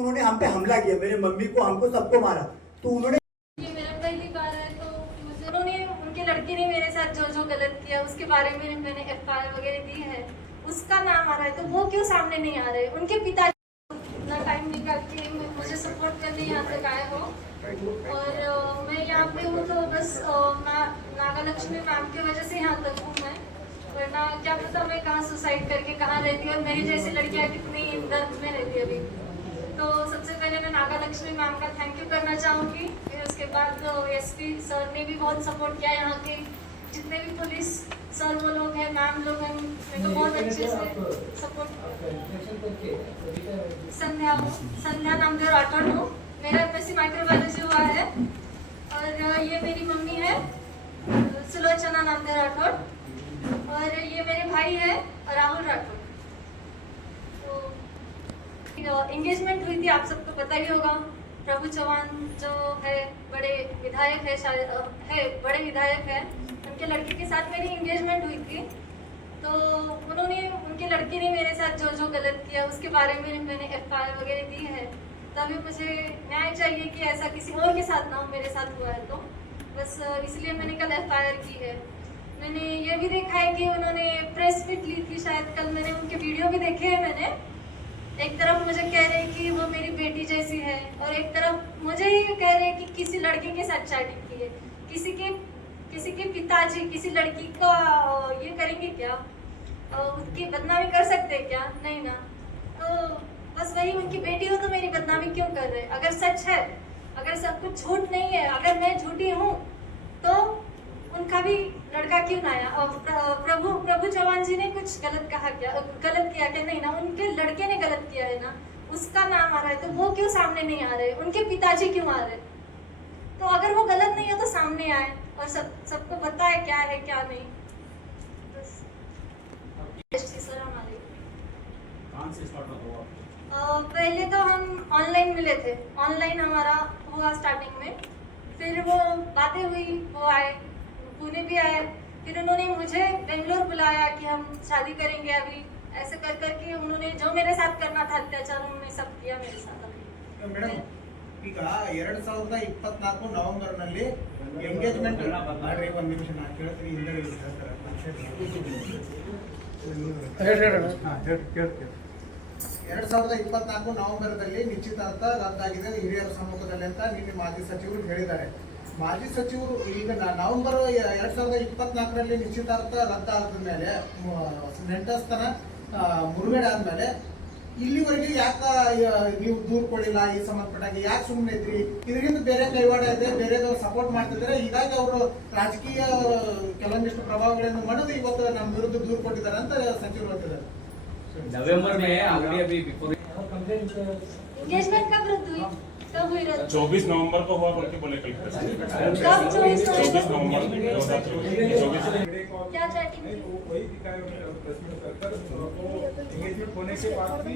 उन्होंने हम पे हमला किया, मेरे मम्मी को, हमको, सबको मारा। तो उन्होंने ये मेरा पहली बार है, तो मुझे उन्होंने, उनके लड़के ने मेरे साथ जो जो गलत किया उसके बारे में मैंने FIR वगैरह दी है, उसका नाम आ रहा है, तो वो क्यों सामने नहीं आ रहे? उनके पिता इतना टाइम निकाल के मुझे सपोर्ट करने यहाँ तक आए हो, और मैं यहाँ पे हूँ तो बस नागालक्ष्मी मैम की वजह से यहाँ तक हूँ मैं, वरना क्या पता मैं कहाँ सुसाइड करके कहाँ रहती, और मेरी जैसी लड़कियाँ कितनी दर्द में रहती अभी। तो सबसे पहले मैं नागालक्ष्मी मैम का थैंक यू करना चाहूँगी। फिर उसके बाद SP सर ने भी बहुत सपोर्ट किया, यहाँ के जितने भी पुलिस सर वो लोग हैं, मैम लोग हैं, मेरे को बहुत अच्छे से सपोर्ट किया। संध्या नामदेव राठौड़ हूँ, मेरा MSc माइक्रोबायोलॉजी हुआ है, और ये मेरी मम्मी है सुलोचना नामदेव राठौड़, और ये मेरे भाई है राहुल राठौड़। एंगेजमेंट हुई थी, आप सबको पता ही होगा। प्रभु चौहान जो है बड़े विधायक है, शायद है बड़े विधायक है, उनके लड़के के साथ मेरी एंगेजमेंट हुई थी। तो उन्होंने, उनके लड़के ने मेरे साथ जो जो गलत किया उसके बारे में मैंने FIR वगैरह दी है। तभी मुझे न्याय चाहिए कि ऐसा किसी और के साथ ना हो, मेरे साथ हुआ है तो बस इसलिए मैंने कल FIR की है। मैंने ये भी देखा है कि उन्होंने प्रेस मीट ली थी शायद कल, मैंने उनके वीडियो भी देखे हैं। मैंने एक तरफ मुझे कह रहे हैं कि वो मेरी बेटी जैसी है, और एक तरफ मुझे ही कह रहे हैं कि किसी लड़के के साथ चैटिंग की है। किसी के पिताजी किसी लड़की का ये करेंगे क्या, उसकी बदनामी कर सकते हैं क्या? नहीं ना। तो बस वही, उनकी बेटी हो तो मेरी बदनामी क्यों कर रहे हैं? अगर सच है, अगर सब कुछ झूठ नहीं है, अगर मैं झूठी हूँ तो उनका भी लड़का क्यों ना आया? प्रभु चौहान जी ने कुछ गलत कहा क्या, गलत किया क्या? नहीं ना, उनके लड़के ने गलत किया है ना, उसका नाम आ रहा है, तो वो क्यों सामने नहीं आ रहे? उनके पिताजी क्यों आ रहे? तो अगर वो गलत नहीं हो तो सामने आए, और सबको पता है क्या है क्या नहीं। बस सर हमारे कहाँ से स्टार्ट हुआ? पहले तो हम ऑनलाइन मिले थे, ऑनलाइन हमारा हुआ स्टार्टिंग में, फिर वो बातें हुई, वो आए, पुणे भी आए, फिर उन्होंने मुझे बेंगलोर बुलाया कि हम शादी करेंगे अभी, ऐसे कर करके उन्होंने जो मेरे साथ करना था अत्याचार उन्होंने सब किया मेरे साथ अभी। ಮೇಡಮ್ ಈಗ 2024 ನವೆಂಬರ್ನಲ್ಲಿ ಎಂಗೇಜ್ಮೆಂಟ್ ಮಾಡ್ರಿ, ಒಂದು ನಿಮಿಷ ನಾನು ಕೇಳ್ತೀನಿ, ಹಿಂದೆ ಹೇಳ್ತಾರೆ 2024 ನವೆಂಬರ್ದಲ್ಲಿ ನಿಶ್ಚಿತಾರ್ಥ ರದ್ದಾಗಿದೆ ಹಿರಿಯರ ಸಮ್ಮುಖದಲ್ಲಿ ಅಂತ ನಿನ್ನೆ ಮಾಜಿ ಸಚಿವರು ಹೇಳಿದ್ದಾರೆ. ಮಾಜಿ ಸಚಿವರು ಈಗ ನವೆಂಬರ್ 2024ರಲ್ಲಿ ನಿಶ್ಚಿತಾರ್ಥ ರದ್ದಾದ ಮೇಲೆ ನೆಂಟಸ್ಥನ ಮುರುಗಡೆ ಆದ್ಮೇಲೆ ಇಲ್ಲಿವರೆಗೆ ಯಾಕೆ ನೀವು ದೂರ ಕೊಡಲಿಲ್ಲ? ಈ ಸಂಬಂಧಪಟ್ಟಾಗ ಯಾಕೆ ಸುಮ್ಮನೆ ಇದ್ರಿ? ಇದರಿಂದ ಬೇರೆ ಕೈವಾಡ ಇದೆ, ಬೇರೆದವ್ರು ಸಪೋರ್ಟ್ ಮಾಡ್ತಿದ್ದಾರೆ, ಹೀಗಾಗಿ ಅವರು ರಾಜಕೀಯ ಕೆಲವೊಂದಿಷ್ಟು ಪ್ರಭಾವಗಳನ್ನು ಮಾಡಿದ್ರು ಇವತ್ತು ನಮ್ಮ ವಿರುದ್ಧ ದೂರ ಕೊಟ್ಟಿದ್ದಾರೆ ಅಂತ ಸಚಿವರು ಹೇಳ್ತಿದ್ದಾರೆ. नवंबर में ऑलरेडी अभी बिफोर एंगेजमेंट कब रद्द हुई? कब हुई रद्द? 24 नवंबर को हुआ बोल के बोले कल कब? 24 नवंबर 2024 क्या चैटिंग थी? वही दिखाया प्रेस में कर एंगेजमेंट होने के बाद भी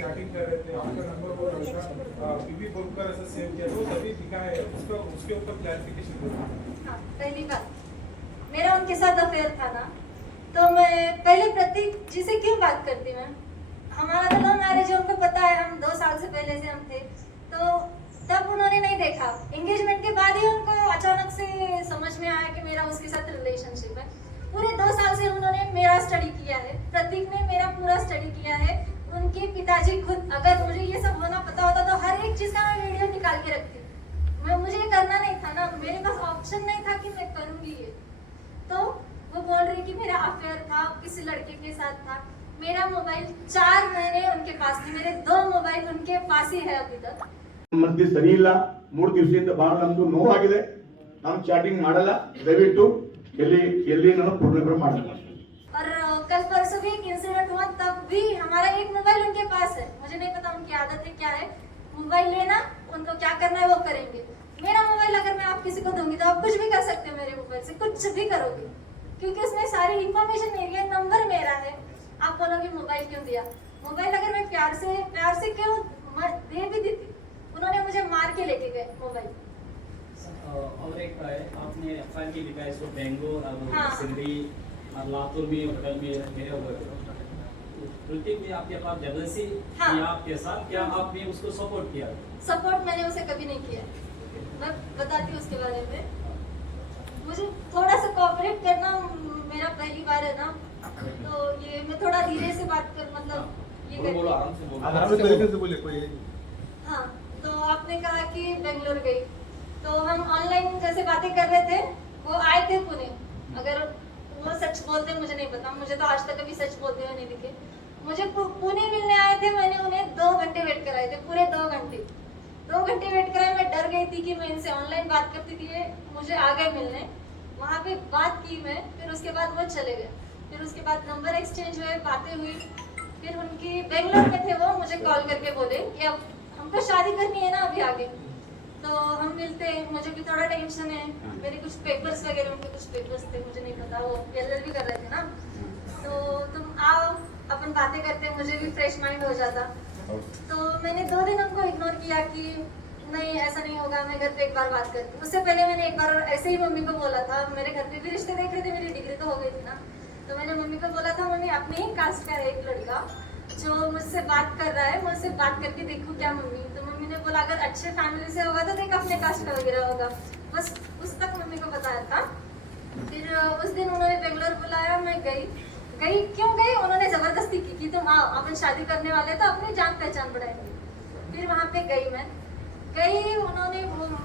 चैटिंग कर रहे थे, आपका नंबर वो रखा बीबी बोलकर ऐसा सेव किया, तो तभी दिखाया है, उसका उसके ऊपर क्लैरिफिकेशन दो। हाँ, पहली बात मेरा उनके साथ अफेयर था ना, तो मैं पहले प्रतीक जी से क्यों बात करती? मैं, हमारा तो लव मैरिज है, उनको पता है, हम 2 साल से पहले से हम थे, तो तब उन्होंने नहीं देखा। एंगेजमेंट के बाद ही उनको अचानक से समझ में आया कि मेरा उसके साथ रिलेशनशिप है। पूरे 2 साल से उन्होंने मेरा स्टडी किया है, प्रतीक ने मेरा पूरा स्टडी किया है। उनके पिताजी खुद, अगर मुझे ये सब होना पता होता तो हर एक चीज का मैं वीडियो निकाल के रखती। मुझे ये करना नहीं था ना, मेरे पास ऑप्शन नहीं था कि मैं करूंगी ये। तो वो बोल रही कि मेरा अफेयर था, किसी लड़के के साथ था। मेरा मोबाइल 4 महीने उनके पास थी, मेरे 2 मोबाइल उनके पास ही है अभी तक। ಮಧ್ಯೆ ಸರಿ ಇಲ್ಲ, 3 ದಿವಸದಿಂದ ಬಹಳ ನಮ್ದು ನೋವಾಗಿದೆ. ನಾವು ಚಾಟಿಂಗ್ ಮಾಡಲ್ಲ, ದಯವಿಟ್ಟು ಎಲ್ಲಿ ನಾನು ಪೂರ್ಣ ಮಾಡಲ್ಲ. और कल परसों भी एक इंसिडेंट हुआ, तब भी हमारा एक मोबाइल उनके पास है। मुझे नहीं पता उनकी आदत है क्या है, मोबाइल लेना, उनको क्या करना है वो करेंगे। मेरा मोबाइल अगर मैं आप किसी को दूंगी तो आप कुछ भी कर सकते हो, मेरे मोबाइल से कुछ भी करोगे, क्योंकि उसमें सारी इंफॉर्मेशन मेरी है, नंबर मेरा है। आप बोलोगे मोबाइल क्यों दिया? मोबाइल अगर मैं प्यार से क्यों दे भी देती, उन्होंने मुझे मार के लेके गए मोबाइल। और एक है, आपने FIR की लिखा है, सो बेंगलोर और हाँ। सिंधी और लातूर में होटल में मेरे हुए, ऋतिक ने आपके पास जबरदस्ती हाँ। किया आपके साथ, क्या आपने उसको सपोर्ट किया? सपोर्ट मैंने उसे कभी नहीं किया। मैं बताती हूँ उसके बारे में। मुझे थोड़ा सा कोऑपरेट करना मेरा पहली बार है ना, तो ये मैं थोड़ा धीरे से बात कर मतलब ये बोलो करती आराम से बोलो। आराम से तरीके से बोले कोई हाँ, तो आपने कहा कि बेंगलोर गई, तो हम ऑनलाइन जैसे बातें कर रहे थे, वो आए थे पुणे। अगर वो सच बोलते मुझे नहीं पता, मुझे तो आज तक कभी सच बोलते हुए नहीं दिखे। मुझे पुणे मिलने आए थे, मैंने उन्हें 2 घंटे वेट कराए थे, पूरे 2 घंटे। 2 घंटे वेट कराए, मैं डर गई थी कि मैं इनसे ऑनलाइन बात करती थी, ये मुझे आ गए मिलने। वहाँ पे बात की मैं, फिर उसके बाद वो चले गए। फिर उसके बाद नंबर एक्सचेंज हुए, बातें हुई। फिर उनकी बेंगलोर में थे वो, मुझे कॉल करके बोले कि अब हमको शादी करनी है ना अभी आगे, तो हम मिलते हैं। मुझे भी थोड़ा टेंशन है, मेरे कुछ पेपर्स वगैरह, उनके कुछ पेपर्स थे, मुझे नहीं पता, वो LLB कर रहे थे ना, तो तुम आओ अपन बातें करते, मुझे भी फ्रेश माइंड हो जाता। तो मैंने 2 दिन उनको इग्नोर किया कि नहीं ऐसा नहीं होगा, मैं घर पे एक बार बात करती हूँ। उससे पहले मैंने एक बार ऐसे ही मम्मी को बोला था, मेरे घर पे भी रिश्ते देख रहे थे, मेरी डिग्री तो हो गई थी ना, तो मैंने मम्मी को बोला था मम्मी अपने ही कास्ट का है एक लड़का जो मुझसे बात कर रहा है, मैं उससे बात करके देखूँ क्या मम्मी। तो मम्मी ने बोला अगर अच्छे फैमिली से होगा तो देख अपने कास्ट का वगैरह होगा, बस उस तक मम्मी को बताया था। फिर उस दिन उन्होंने बेंगलोर बुलाया, मैं गई। क्यों गई? उन्होंने जबरदस्ती की कि तुम आओ, अपन शादी करने वाले तो अपनी जान पहचान बढ़ाएंगे। फिर वहाँ पे गई मैं, उन्होंने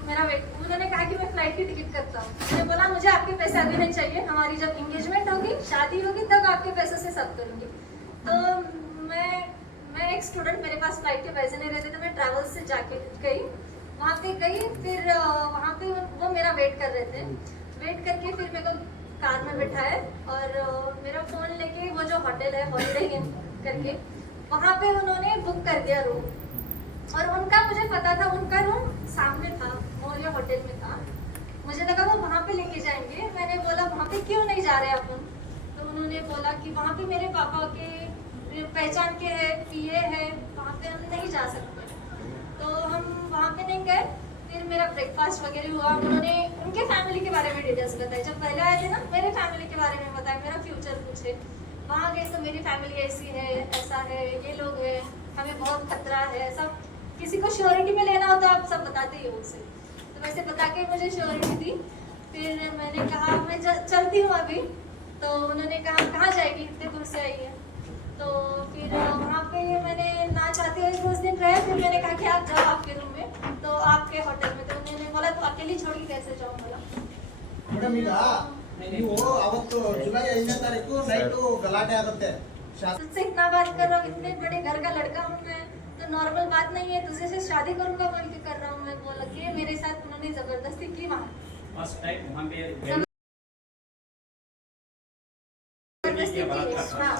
मेरा उन्होंने कहा कि मैं फ्लाइट की टिकट करता हूँ। मैंने बोला मुझे आपके पैसे अभी नहीं चाहिए, हमारी जब एंगेजमेंट होगी, शादी होगी, तब आपके पैसे से सब करूँगी। तो मैं एक स्टूडेंट, मेरे पास फ्लाइट के पैसे नहीं रहते, तो मैं ट्रैवल से जाके गई, वहाँ पे गई। फिर वहाँ पे वो मेरा वेट कर रहे थे। वेट करके फिर मेरे को कार में बिठाए और मेरा फ़ोन लेके वो जो होटल है हॉलिडे इन करके, वहाँ पे उन्होंने बुक कर दिया रूम। और उनका मुझे पता था, उनका रूम सामने था, मौर्य होटल में था। मुझे लगा वो वहाँ पे लेके जाएंगे। मैंने बोला वहाँ पे क्यों नहीं जा रहे अपन? तो उन्होंने बोला कि वहाँ पे मेरे पापा के पहचान के है, PA है, वहाँ पे हम नहीं जा सकते। तो हम वहाँ पे नहीं गए। फिर मेरा ब्रेकफास्ट वगैरह हुआ। उन्होंने उनके फैमिली के बारे में डिटेल्स बताई। जब पहले आए थे ना, मेरे फैमिली के बारे में बताया, मेरा फ्यूचर पूछे। वहाँ गए तो मेरी फैमिली ऐसी है, ऐसा है, ये लोग हैं, हमें बहुत खतरा है, सब किसी को श्योरिटी में लेना होता आप सब बताते ही हो उसे। तो वैसे बता के मुझे श्योरिटी दी। फिर मैंने कहा मैं चलती हूँ अभी। तो उन्होंने कहा कहाँ जाएगी, इतने दूर से आई है। तो फिर वहाँ पे मैंने ना चाहते हुए कुछ दिन रहे। फिर मैंने कहा कि आप जाओ आपके रूम में, तो आपके होटल में। तो उन्होंने बोला तो अकेली छोड़ के कैसे जाऊँ? बोला ಮೇಡಮ್ ಈಗ ನೀವು ಅವತ್ತು ಜುಲೈ 5ನೇ ತಾರೀಕು ನೈಟು ಗಲಾಟೆ ಆಗುತ್ತೆ तुझसे इतना बात कर रहा हूँ, इतने बड़े घर का लड़का हूँ मैं, तो नॉर्मल बात नहीं है, तुझे से शादी करूंगा बोल के कर रहा हूँ मैं। बोला कि मेरे साथ उन्होंने जबरदस्ती की वहाँ। फर्स्ट टाइम वहाँ पे जबरदस्ती की, हाँ।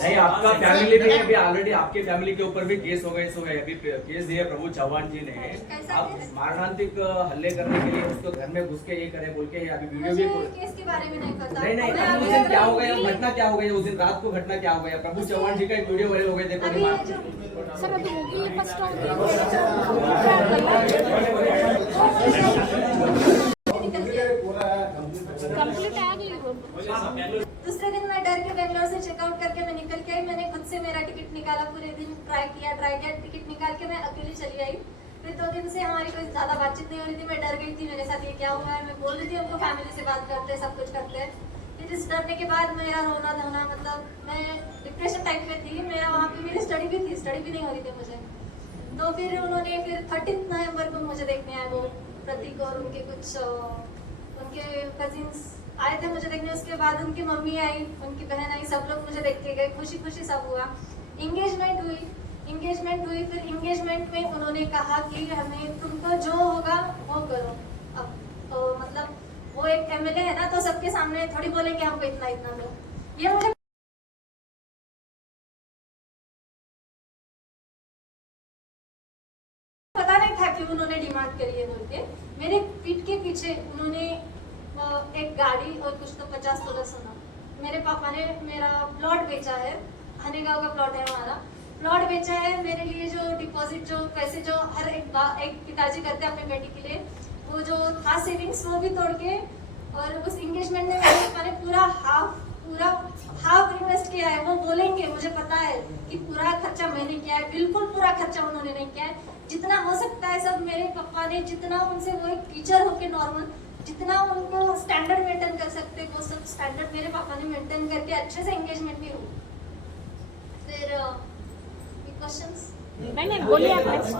नहीं, आपका फैमिली भी अभी ऑलरेडी आपके फैमिली के ऊपर भी केस हो गए। अभी केस दिए प्रभु चौहान जी ने। कैसा आप केस? मारणांतिक हल्ले करने के लिए उसको घर में घुस के ये करे बोल के अभी वीडियो मुझे भी केस के बारे में नहीं पता। नहीं मैं उस अभी दिन क्या हो अगर गया, उनकी- घटना क्या हो गई उस दिन रात को, घटना क्या हो गया? प्रभु चौहान जी का एक वीडियो वायरल हो गया, देखो अभी ये दिमाग। जो सर अभी होगी फर्स्ट राउंड कंप्लीट आएगी। दूसरे दिन मैं डर के बेंगलोर से चेकआउट करके मैं निकल के आई। मैंने खुद से मेरा टिकट निकाला, पूरे दिन ट्राई किया, टिकट निकाल के मैं अकेली चली आई। फिर 2 दिन से हमारी कोई ज्यादा बातचीत नहीं हो रही थी। मैं डर गई थी, मेरे साथ ये क्या हुआ है। मैं बोल रही थी उनको फैमिली से बात करते, सब कुछ करते हैं। फिर इस डरने के बाद मेरा रोना धोना, मतलब मैं डिप्रेशन टाइप में थी। मेरा वहाँ पे मेरी स्टडी भी थी, स्टडी भी नहीं हो रही थी मुझे। तो फिर उन्होंने फिर 13 नवंबर को मुझे देखने आए, वो प्रतीक और उनके कुछ उनके कजिन्स आए थे मुझे देखने। उसके बाद उनकी मम्मी आई, उनकी बहन आई, सब लोग मुझे देख के गए। खुशी खुशी सब हुआ। एंगेजमेंट हुई। फिर एंगेजमेंट में उन्होंने कहा कि हमें तुमको जो होगा वो करो। अब तो मतलब वो एक MLA है ना, तो सबके सामने थोड़ी बोलेंगे हमको इतना इतना दो। ये मुझे पता नहीं था कि उन्होंने डिमांड करी है बोल के। मेरे पीठ के पीछे उन्होंने एक गाड़ी और कुछ तो 50 तोला सोना। मेरे पापा ने मेरा प्लॉट बेचा है, हनेगांव का प्लॉट है हमारा। प्लॉट बेचा है मेरे लिए। जो डिपॉजिट, जो पैसे जो हर एक पिताजी करते हैं अपने बेटी के लिए, वो जो था सेविंग्स वो भी तोड़ के, और उस एंगेजमेंट में मेरे पापा ने पूरा हाफ पूरा हाफ इन्वेस्ट किया है, वो बोलेंगे, मुझे पता है कि पूरा खर्चा मैंने किया है, बिल्कुल पूरा खर्चा उन्होंने नहीं किया है। जितना हो सकता है सब मेरे पापा ने, जितना उनसे वो एक टीचर होके नॉर्मल जितना उनको स्टैंडर्ड मेंटेन कर सकते वो सब स्टैंडर्ड मेरे पापा ने मेंटेन करके अच्छे से एंगेजमेंट भी हुई। फिर क्वेश्चंस नहीं बोलिए आप next।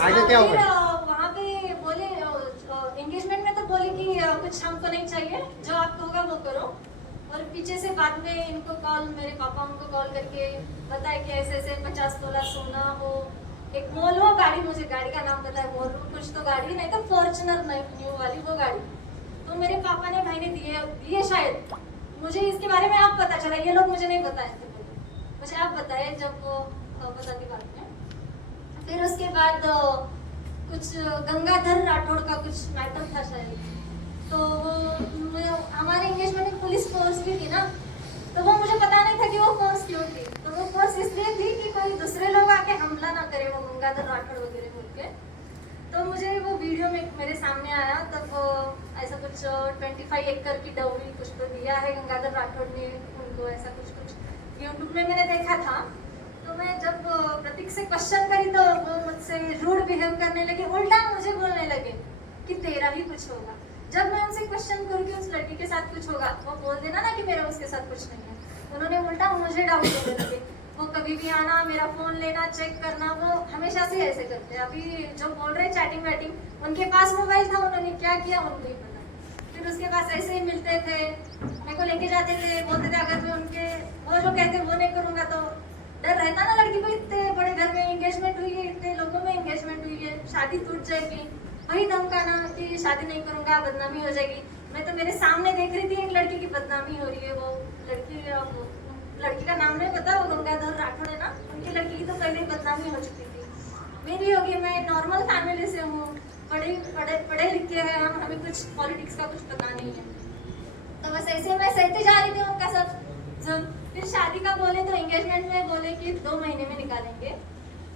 आगे क्या होगा? वहाँ पे बोले एंगेजमेंट में तो बोले कि कुछ हमको नहीं चाहिए, जो आपको होगा वो करो। और पीछे से बाद में इनको कॉल, मेरे पापा उनको कॉल करके बताए कि ऐसे ऐसे 50 तोला सोना हो, एक वोल्वो गाड़ी, मुझे गाड़ी का नाम पता है, वोल्वो कुछ तो गाड़ी, नहीं तो फॉर्च्यूनर न्यू वाली वो गाड़ी, तो मेरे पापा ने भाई ने दिए शायद। मुझे इसके बारे में आप पता चला, ये लोग मुझे नहीं बताए थे, मुझे आप बताए जब वो बताती बात में। फिर उसके बाद कुछ गंगाधर राठौड़ का कुछ मैटर था शायद, तो हमारे एंगेजमेंट में पुलिस फोर्स भी थी ना, तो वो मुझे पता नहीं था कि वो फोर्स क्यों थी। तो वो फोर्स इसलिए थी कि कोई दूसरे लोग आके हमला ना करे, वो गंगाधर राठौड़ वगैरह बोल के। तो मुझे वो वीडियो में मेरे सामने आया, तब ऐसा कुछ 25 एकड़ की डौरी कुछ तो दिया है गंगाधर राठौड़ ने उनको, ऐसा कुछ यूट्यूब में मैंने देखा था। तो मैं जब प्रतीक से क्वेश्चन करी तो वो मुझसे रूड बिहेव करने लगे, उल्टा मुझे बोलने लगे कि तेरा ही कुछ होगा। जब मैं उनसे क्वेश्चन करूँ कि उस लड़की के साथ कुछ होगा, वो बोल देना ना कि मेरा उसके साथ कुछ नहीं है, उन्होंने उल्टा मुझे डाउट देने लगे। वो कभी भी आना, मेरा फोन लेना, चेक करना, वो हमेशा से ऐसे करते हैं। अभी जो बोल रहे चैटिंग वैटिंग, उनके पास मोबाइल था, उन्होंने क्या किया उनको ही पता। फिर उसके पास ऐसे ही मिलते थे, मेरे को लेके जाते थे, बोलते थे अगर मैं उनके वो जो कहते वो नहीं करूँगा तो डर रहता ना लड़की को, इतने बड़े घर में एंगेजमेंट हुई है, इतने लोगों में एंगेजमेंट हुई है, शादी टूट जाएगी, वही धमकाना कि शादी नहीं करूँगा, बदनामी हो जाएगी। मैं तो मेरे सामने देख रही थी एक लड़की की बदनामी हो रही है, वो लड़की का नाम नहीं पता, वो गंगाधर राठौड़ है ना, उनकी लड़की की तो पहले ही बदनामी हो चुकी थी। मेरी होगी, मैं नॉर्मल फैमिली से हूँ, पढ़े लिखे हैं हम, हमें कुछ पॉलिटिक्स का कुछ पता नहीं है। तो बस ऐसे मैं सहते जा रही थी उनका सब। फिर शादी का बोले तो एंगेजमेंट में बोले कि 2 महीने में निकालेंगे।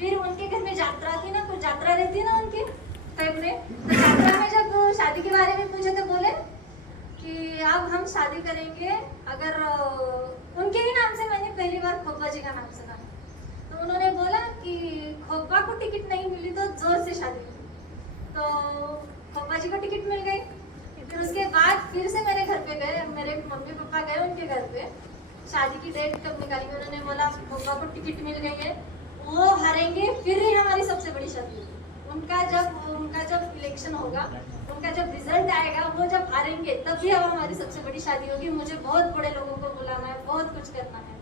फिर उनके घर में यात्रा थी ना, कुछ यात्रा रहती है ना उनकी टाइप में, तो यात्रा में जब शादी के बारे में पूछे तो बोले कि अब हम शादी करेंगे अगर उनके ही नाम से, मैंने पहली बार खोपा जी का नाम सुना, तो उन्होंने बोला कि खोपा को टिकट नहीं मिली तो जोर से शादी की। तो खोपा जी को टिकट मिल गई। फिर उसके बाद फिर से मेरे घर पे गए, मेरे मम्मी पापा गए उनके घर पे, शादी की डेट कब निकाली, उन्होंने बोला खोपा को टिकट मिल गई है, वो हारेंगे फिर ही हमारी सबसे बड़ी शादी होगी। उनका जब इलेक्शन होगा, उनका जब रिजल्ट आएगा, वो जब हारेंगे तब भी अब हमारी सबसे बड़ी शादी होगी। मुझे बहुत बड़े लोगों को बुलाना है, बहुत कुछ करना है।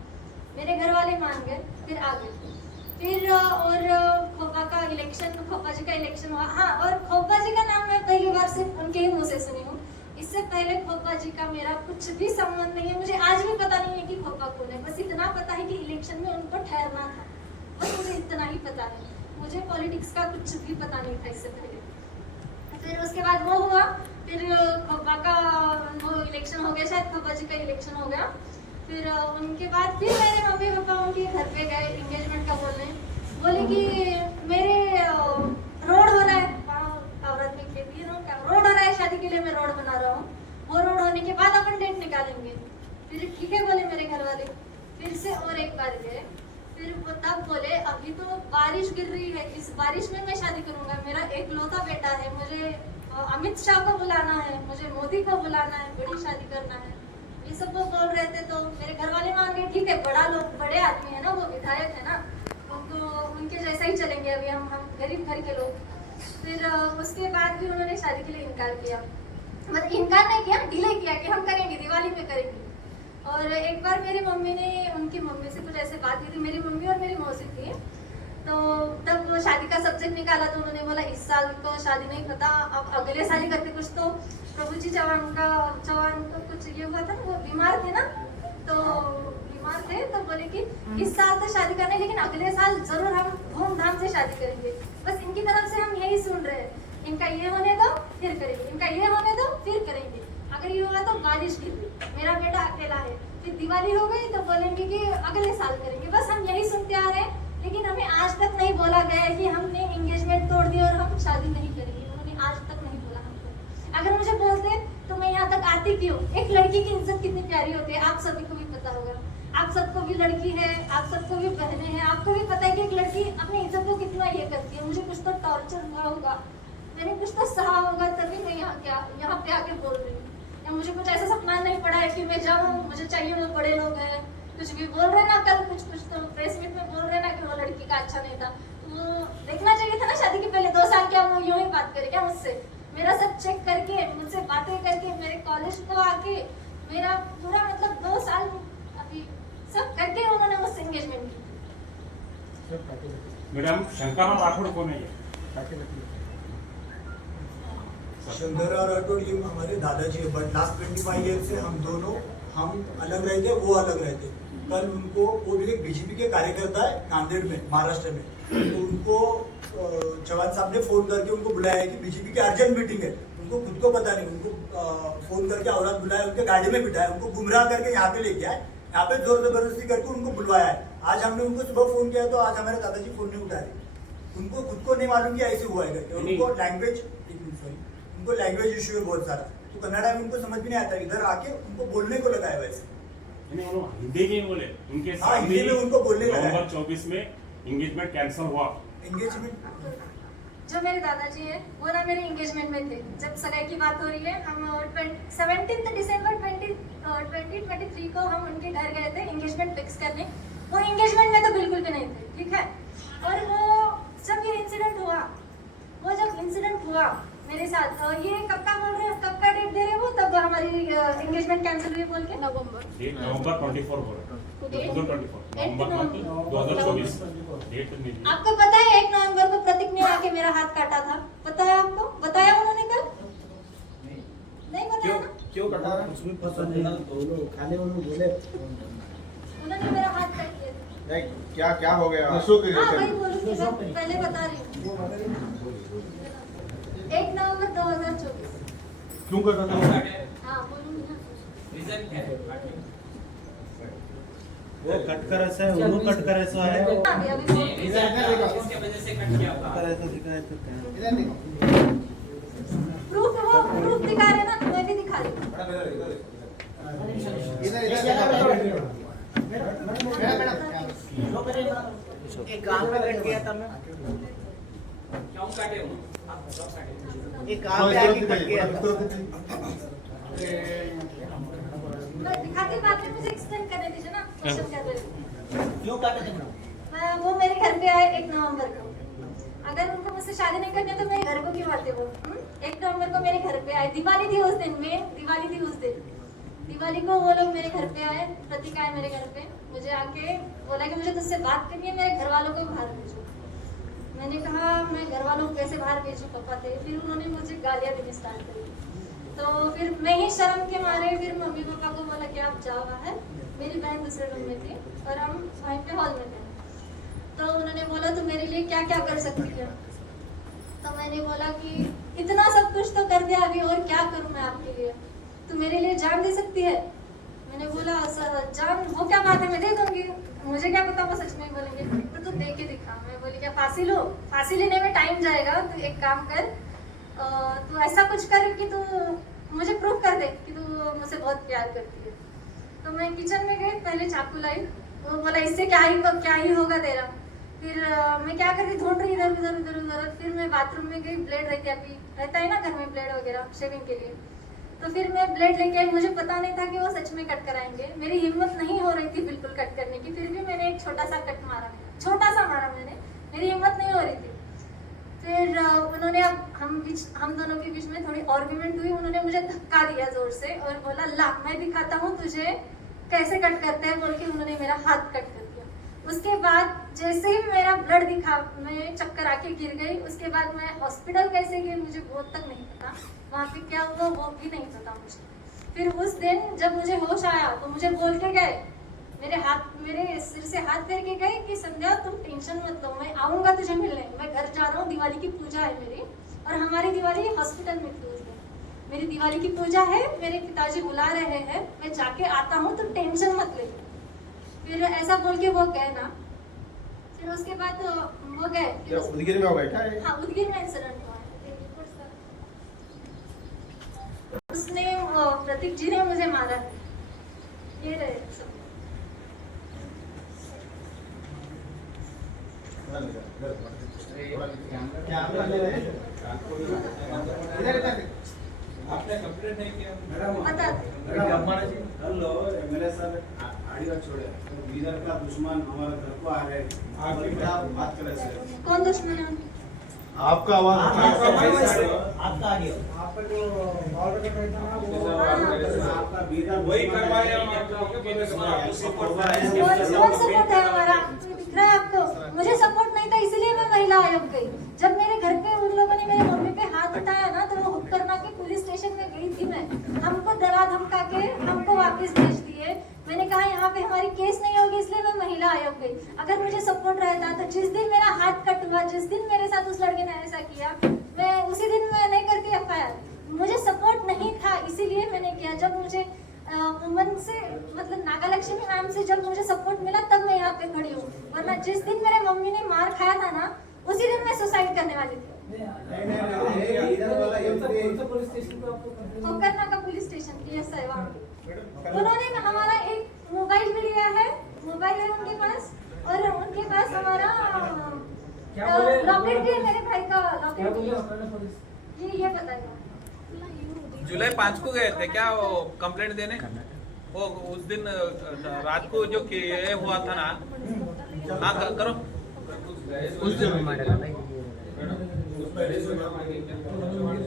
मेरे घर वाले मान गए, फिर आ गए। फिर और खोपा का इलेक्शन, खोपा जी का इलेक्शन हुआ। हाँ, और खोपा जी का नाम मैं पहली बार सिर्फ उनके ही मुँह से सुनी हूँ, इससे पहले खोपा जी का मेरा कुछ भी संबंध नहीं है। मुझे आज भी पता नहीं है कि खोपा कौन है, बस इतना पता है कि इलेक्शन में उनको ठहरना था, बस मुझे इतना ही पता है। मुझे पॉलिटिक्स का कुछ भी पता नहीं था इससे पहले। फिर उसके बाद वो हुआ, फिर खोपा का वो इलेक्शन हो गया, शायद खोपा जी का इलेक्शन हो गया। फिर उनके बाद फिर मेरे मम्मी पापा उनके घर पे गए एंगेजमेंट का बोलने, बोले कि मेरे रोड हो रहा है, औरत में खेती है ना, रोड हो रहा है, शादी के लिए मैं रोड बना रहा हूँ, वो रोड होने के बाद अपन डेट निकालेंगे। फिर ठीक है बोले मेरे घर वाले। फिर से और एक बार गए, फिर वो तब बोले अभी तो बारिश गिर रही है, इस बारिश में मैं शादी करूंगा, मेरा एक लौता बेटा है, मुझे अमित शाह को बुलाना है, मुझे मोदी को बुलाना है, बड़ी शादी करना है, ये सब वो बोल रहे थे। तो मेरे घर वाले मान गए, ठीक है, बड़े आदमी है ना, वो विधायक है ना, उनको उनके जैसा ही चलेंगे, अभी हम गरीब घर के लोग। फिर उसके बाद भी उन्होंने शादी के लिए इनकार किया, मतलब इनकार नहीं किया, डिले किया कि हम करेंगे, दिवाली में करेंगे। और एक बार मेरी मम्मी ने उनकी मम्मी से कुछ ऐसे बात की थी, मेरी मम्मी और मेरी मौसी थी, तो तब वो शादी का सब्जेक्ट निकाला, तो उन्होंने बोला इस साल तो शादी नहीं पता, अब अगले साल ही करते। कुछ तो प्रभु जी चौहान का कुछ ये हुआ था ना, वो बीमार थे ना, तो बीमार थे, तो बोले कि इस साल तो शादी करना है, लेकिन अगले साल जरूर हम धूमधाम से शादी करेंगे। बस इनकी तरफ से हम यही सुन रहे हैं, इनका ये होने दो फिर करेंगे, इनका ये होने दो फिर करेंगे। अगर ये हुआ तो बारिश गिर गई, मेरा बेटा अकेला है, फिर दिवाली हो गई तो बोलेंगे कि अगले साल करेंगे। बस हम यही सुनते आ रहे हैं, लेकिन हमें आज तक नहीं बोला गया है कि हमने एंगेजमेंट तोड़ दी और हम शादी नहीं करेंगे। उन्होंने आज तक नहीं बोला हमको। अगर मुझे बोलते तो मैं यहाँ यहाँ तक आती क्यों? एक लड़की की इज्जत कितनी प्यारी होती है, आप सभी को भी पता होगा। आप सबको भी लड़की है, आप सबको भी बहनें हैं, आपको भी पता है कि एक लड़की अपनी इज्जत को कितना ये करती है। मुझे कुछ तो टॉर्चर हुआ होगा, मैंने कुछ तो सहा होगा, तभी मैं यहाँ पे आके बोल रही हूँ। या मुझे कुछ ऐसा सपना नहीं पड़ा है कि मैं जाऊँ, मुझे चाहिए वो बड़े लोग हैं, कुछ भी बोल रहे ना, कल कुछ तो प्रेस मीट में बोल रहे ना कि वो लड़की का अच्छा नहीं था। वो देखना चाहिए था ना शादी के पहले 2 साल क्या वो यूं ही बात करे क्या मुझसे? मेरा सब चेक करके, मुझसे बातें करके, मेरे कॉलेज को आके, मेरा पूरा मतलब 2 साल अभी सब करके उन्होंने मुझसे एंगेजमेंट की। मैडम शंकरराव राठौड़ कौन है ये? शंकरराव राठौड़ ये हमारे दादाजी है, बट लास्ट 25 ईयर से हम अलग रहते, वो अलग रहते। कल उनको, वो भी एक बीजेपी के कार्यकर्ता है नांदेड़ में, महाराष्ट्र में, तो उनको चौहान साहब ने फोन करके उनको बुलाया है कि बीजेपी की अर्जेंट मीटिंग है। उनको खुद को पता नहीं, उनको फोन करके औरत बुलाया, उनके गाड़ी में बिठाया, उनको गुमराह करके यहाँ पे लेके आए, यहाँ पे जोर जबरदस्ती करके उनको बुलवाया है। आज हमने उनको सुबह फोन किया तो आज हमारे दादाजी फोन नहीं उठा रहे। उनको खुद को नहीं मालूम कि ऐसे हुआ है करके। उनको लैंग्वेज इश्यू है बहुत सारा, तो कन्नड़ा में उनको समझ भी नहीं आता, इधर आके उनको बोलने को लगा है वैसे। हिंदी में बोले उनके हाँ, हिंदी में उनको बोलने लगा है। नवंबर 24 में एंगेजमेंट कैंसिल हुआ। एंगेजमेंट जो मेरे दादाजी है वो ना मेरे एंगेजमेंट में थे। जब सगाई की बात हो रही है, हम 17 दिसंबर 2023 को हम उनके घर गए थे एंगेजमेंट फिक्स करने। वो एंगेजमेंट में तो बिल्कुल भी नहीं थे, ठीक है। और वो जब ये इंसिडेंट हुआ मेरे साथ, ये कब का बोल रहे हो, कब का डेट दे रहे हो, तब हमारी एंगेजमेंट कैंसिल हुई बोल के नवंबर 24 हो रहा है, 2024 नवंबर 2024 डेट नहीं दी। आपको पता है 1 नवंबर को प्रतीक ने आके मेरा हाथ काटा था, पता है आपको? बताया उन्होंने कल? नहीं बताया ना? क्यों कटा? कुछ भी पता नहीं, खाने वाले बोले उन्होंने मेरा हाथ काट लिया था। क्या हो गया? हाँ वही बोलूंगी, मैं पहले बता रही हूँ। 1 नवंबर 2024। क्यों कटा था? हाँ बोलूंगी ना। रीजन क्या है? वो कट कर ऐसा है, वो कट कर ऐसा है। अभी अभी बोल- रीजन किसके वजह से कट किया आपका? प्रूफ दिखा रहे ना, मैं भी दिखा रही हूँ। एक काम पे कट किया था मैं, क्यों काटे हो? आप कब काटे? एक काम पे आके कट किया था। मैं दिखाती बाद में मुझे एक्सप्लेन करने दीजिए ना, क्वेश्चन कर रहे हो। क्यों काटे थे मैडम? वो मेरे घर पे आए 1 नवंबर को। अगर उनको मुझसे शादी नहीं करनी है तो मेरे घर को क्यों आते वो? 1 नवंबर को मेरे घर पे आए, दिवाली थी उस दिन, दिवाली थी उस दिन। दिवाली को वो लोग मेरे घर पे आए, प्रतीक आए मेरे घर पे, मुझे आके बोला कि मुझे तुझसे बात करनी है, मेरे घर वालों को बाहर भेजो। मैंने कहा मैं घर वालों को कैसे बाहर भेजूं, पापा थे। फिर उन्होंने मुझे गालियाँ देनी स्टार्ट करी, तो फिर मैं ही शर्म के मारे फिर मम्मी पापा को बोला कि आप जाओ बाहर। मेरी बहन दूसरे रूम में थी और हम वहीं पे हॉल में थे। तो उन्होंने बोला तू मेरे लिए क्या क्या कर सकती है? तो मैंने बोला कि इतना सब कुछ तो कर दिया अभी, और क्या करूं मैं आपके लिए? तू मेरे लिए जान दे सकती है? मैंने बोला सर जान वो क्या बात है, मैं दे दूंगी, मुझे क्या पता वो सच में बोलेंगे। तो तू दे के दिखा। मैं बोली क्या फांसी लो? फांसी लेने में टाइम जाएगा, तू एक काम कर, तू ऐसा कुछ कर कि तू मुझे प्रूव कर दे कि तू मुझसे बहुत प्यार करती है। तो मैं किचन में गई, पहले चाकू लाई, वो बोला इससे क्या ही होगा तेरा। फिर मैं क्या कर रही, ढूंढ रही इधर उधर। फिर मैं बाथरूम में गई, ब्लेड रहता है ना घर में ब्लेड वगैरह शेविंग के लिए। तो फिर मैं ब्लेड लेके आई, मुझे पता नहीं था कि वो सच में कट कराएंगे। मेरी हिम्मत नहीं हो रही थी बिल्कुल कट करने की, फिर भी मैंने एक छोटा सा कट मारा, छोटा सा मारा मैंने, मेरी हिम्मत नहीं हो रही थी। फिर उन्होंने, अब हम दोनों के बीच में थोड़ी आर्गुमेंट हुई, उन्होंने मुझे धक्का दिया जोर से और बोला ला मैं दिखाता हूँ तुझे कैसे कट करते हैं, बोल के उन्होंने मेरा हाथ कट कर दिया। उसके बाद जैसे ही मेरा ब्लड दिखा, मैं चक्कर आके गिर गई। उसके बाद मैं हॉस्पिटल कैसे गई मुझे बहुत तक नहीं पता, वहाँ पे क्या हुआ वो भी नहीं पता मुझे। फिर उस दिन जब मुझे होश आया तो मुझे बोल के गए, मेरे सिर से हाथ फेर के गए कि संध्या तुम टेंशन मत लो, मैं आऊँगा तुझे मिलने, मैं घर जा रहा हूँ, दिवाली की पूजा है मेरी, और हमारी दिवाली हॉस्पिटल में थी उस दिन। मेरी दिवाली की पूजा है, मेरे पिताजी बुला रहे हैं, मैं जाके आता हूँ तो टेंशन मत ले। फिर ऐसा बोल के वो गए ना। फिर उसके बाद वो गए, उदगिर में हो गया क्या? हाँ उदगिर में इंसिडेंट हुआ है। उसने प्रतीक जी ने मुझे मारा है। ये रहे सब। आपने कंप्लेंट नहीं किया बता हेलो एमएलए साहब आडियो छोड़े इधर का दुश्मन हमारे घर को आ रहे हैं आपकी क्या बात कर रहे हैं कौन दुश्मन है? आपका आवाज आपका आडियो आपका जो ऑर्डर का था ना वो आपका वीरा वही करवाए हम आपको सपोर्ट है हमारा, दिख रहा है आपको? मुझे सपोर्ट नहीं था इसलिए मैं महिला आयोग गई। जब मेरे घर पे उन लोगों ने मेरे मम्मी पे हाथ उठाया ना तो वो हुक करना के पुलिस स्टेशन में गई थी मैं। हमको डरा धमका के हमको वापस भेज दिए। मैंने कहा यहाँ पे हमारी केस नहीं होगी इसलिए मैं महिला आयोग गई। अगर मुझे सपोर्ट रहता तो जिस दिन मेरा हाथ कट हुआ, जिस दिन मेरे साथ उस लड़के ने ऐसा किया, मैं उसी दिन मैं नहीं करती एफआईआर। मुझे सपोर्ट नहीं था इसीलिए मैंने किया। जब मुझे वुमन से मतलब नागालक्ष्मी मैम से जब मुझे सपोर्ट मिला तब मैं यहाँ पे खड़ी हूँ, वरना जिस दिन मेरे मम्मी ने मार खाया था ना उसी दिन मैं सुसाइड करने वाली थी। इधर वाला पुलिस स्टेशन पे आपको होकरना का पुलिस स्टेशन PSI वहाँ पे। उन्होंने हमारा एक मोबाइल भी लिया है, मोबाइल है उनके पास, और उनके पास हमारा लॉकेट भी है, मेरे भाई का लॉकेट भी है। ये बताइए। जुलाई 5 को गए थे क्या वो कंप्लेंट देने? वो उस दिन रात को जो ये हुआ था ना, हाँ करो उस दिन हमारे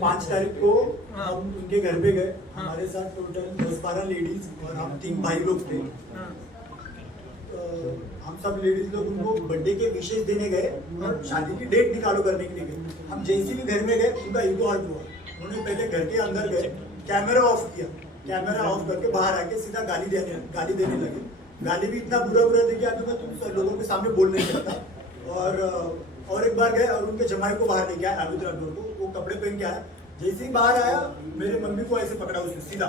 5 तारीख को हम उनके घर पे गए। हमारे साथ टोटल 10-12 लेडीज और हम 3 भाई लोग थे। हम सब लेडीज लोग उनको बर्थडे के विशेष देने गए और शादी की डेट निकालो करने के लिए गए। हम जैसे भी घर में गए उनका ईगो हर्ट हुआ। उन्होंने पहले घर के अंदर गए, कैमरा ऑफ किया, कैमरा ऑफ करके बाहर आके सीधा गाली देने लगे। गाली भी इतना बुरा दी कि अभी मैं तुम लोगों के सामने बोल नहीं सकता। और एक बार गए और उनके जमाई को बाहर लेके आए, अमित राठौर को। वो कपड़े पहन के आया, जैसे ही बाहर आया मेरे मम्मी को ऐसे पकड़ा उसने सीधा।